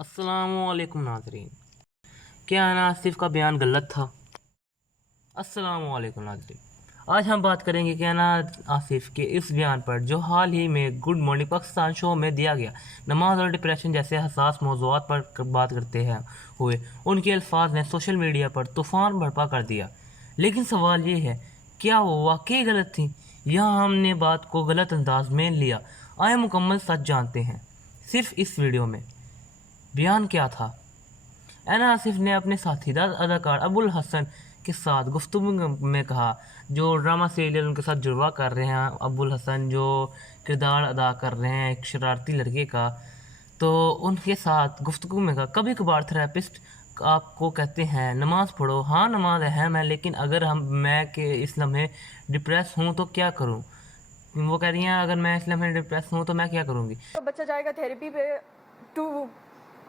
अस्सलाम वालेकुम नाज़रीन। क्या अना आसिफ का बयान गलत था? अस्सलाम वालेकुम नाज़रीन। आज हम बात करेंगे कि अना आसिफ के इस बयान पर जो हाल ही में गुड मॉर्निंग पाकिस्तान शो में दिया गया। नमाज और डिप्रेशन जैसे हसास मौज़ूआत पर बात करते हैं हुए उनके अल्फाज ने सोशल मीडिया पर तूफ़ान बर्पा कर दिया। लेकिन सवाल ये है, क्या वो वाकई गलत थी या हमने बात को गलत अंदाज में लिया? आए मुकम्मल सच जानते हैं सिर्फ इस वीडियो में। बयान क्या था? एना आसिफ ने अपने साथीदार अदाकार अबुल हसन के साथ गुफ्तगू में कहा, जो ड्रामा सीरियल उनके साथ जुड़वा कर रहे हैं। अबुल हसन जो किरदार अदा कर रहे हैं एक शरारती लड़के का, तो उनके साथ गुफ्तगू में कहा, कभी कभार थेरेपिस्ट आपको कहते हैं नमाज़ पढ़ो। हाँ, नमाज अहम है, लेकिन अगर मैं के इस लम्हे डिप्रेस हूँ तो क्या करूँ? वो कह रही हैं, अगर मैं इस लम्हे डिप्रेस हूँ तो मैं क्या करूँगी? तो बच्चा जाएगा थेरेपी पे to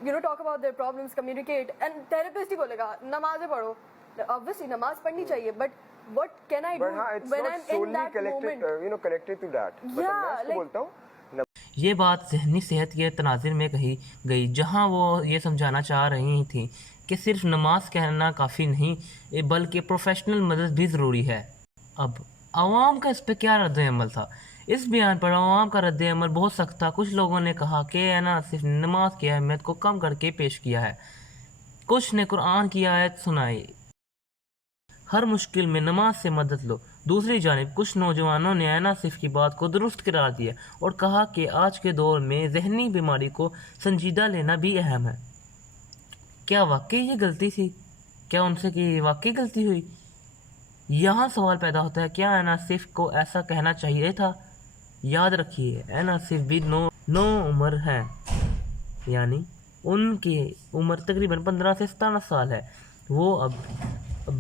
talk about their problems, communicate, and therapist ही बोलेगा नमाज़ें पढ़ो। ऑब्वियसली नमाज पढ़नी चाहिए, but what can I do when I'm in that moment? Connected to that. Yeah, like, बोलता हूँ ये बात ज़हनी सेहत के तनाज़ुर में कही गई, जहाँ वो ये समझाना चाह रही थी कि सिर्फ नमाज कहना काफ़ी नहीं, बल्कि प्रोफेशनल मदद भी ज़रूरी है। अब आवाम का इस पर क्या रद्द-ए-अमल था? इस बयान पर आवाम का रद्द-ए-अमल बहुत सख्त था। कुछ लोगों ने कहा कि अना सिर्फ नमाज की अहमियत को कम करके पेश किया है। कुछ ने कुरान की आयत सुनाई, हर मुश्किल में नमाज से मदद लो। दूसरी जानिब कुछ नौजवानों ने अना आसिफ की बात को दुरुस्त करार दिया और कहा कि आज के दौर में ज़हनी बीमारी को संजीदा लेना भी अहम है। क्या वाकई ये गलती थी? क्या उनसे की वाकई गलती हुई? यहाँ सवाल पैदा होता है, क्या अना आसिफ को ऐसा कहना चाहिए था? याद रखिए, अना आसिफ भी नो उम्र है, यानी उनकी उम्र तकरीबन 15 से 17 साल है। वो अब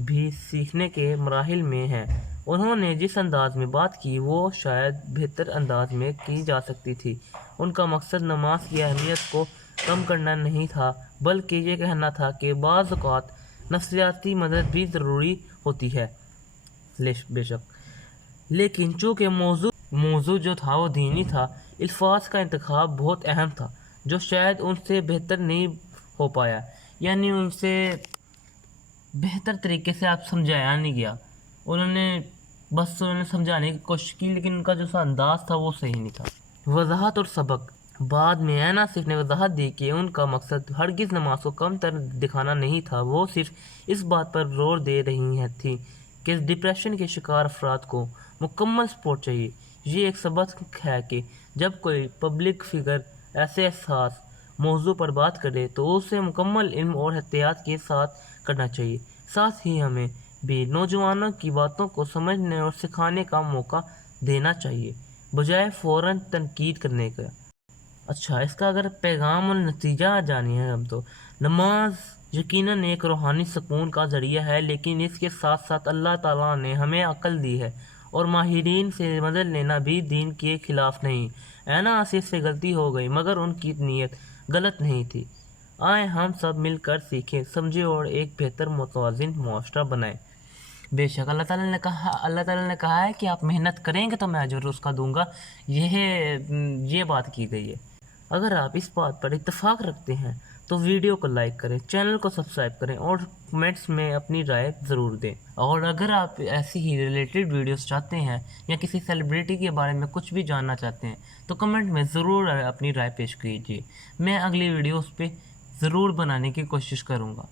भी सीखने के मराहिल में हैं। उन्होंने जिस अंदाज में बात की वो शायद बेहतर अंदाज में की जा सकती थी। उनका मकसद नमाज की अहमियत को कम करना नहीं था, बल्कि ये कहना था कि बाज़ औक़ात नफ्सियाती मदद भी ज़रूरी होती है। बेशक, लेकिन चूँकि मौजू जो था वो दीनी था, अल्फाज का इंतखाब बहुत अहम था, जो शायद उनसे बेहतर नहीं हो पाया, यानी उनसे बेहतर तरीके से आप समझाया नहीं गया। उन्होंने समझाने की कोशिश की, लेकिन उनका जो अंदाज था वो सही नहीं था। वजाहत और सबक। बाद में अना आसिफ ने वजाहत दी कि उनका मकसद हरगिज़ नमाज को कम तर दिखाना नहीं था। वो सिर्फ इस बात पर जोर दे रही थी कि डिप्रेशन के शिकार अफराद को मुकम्मल सपोर्ट चाहिए। ये एक सबक है कि जब कोई पब्लिक फिगर ऐसे एहसास मौजू पर बात करे तो उसे मुकम्मल इल्म और एहतियात के साथ करना चाहिए। साथ ही हमें भी नौजवानों की बातों को समझने और सिखाने का मौका देना चाहिए, बजाय फ़ौरन तनकीद करने का। अच्छा, इसका अगर पैगाम और नतीजा जानिए हम तो नमाज यकीनन एक रूहानी सुकून का ज़रिया है, लेकिन इसके साथ साथ अल्लाह ताला ने हमें अक्ल दी है और माहिरीन से मदद लेना भी दीन के ख़िलाफ़ नहीं। अना आसिफ से गलती हो गई, मगर उनकी नीयत गलत नहीं थी। आए हम सब मिलकर सीखें, समझें और एक बेहतर मुतवाज़िन मुआशरा बनाएं। बेशक अल्लाह ताला ने कहा है कि आप मेहनत करेंगे तो मैं अजर उसका दूंगा। ये बात की गई है। अगर आप इस बात पर इत्तेफाक रखते हैं तो वीडियो को लाइक करें, चैनल को सब्सक्राइब करें और कमेंट्स में अपनी राय ज़रूर दें। और अगर आप ऐसी ही रिलेटेड वीडियोस चाहते हैं या किसी सेलिब्रिटी के बारे में कुछ भी जानना चाहते हैं तो कमेंट में ज़रूर अपनी राय पेश कीजिए। मैं अगली वीडियोस पे ज़रूर बनाने की कोशिश करूँगा।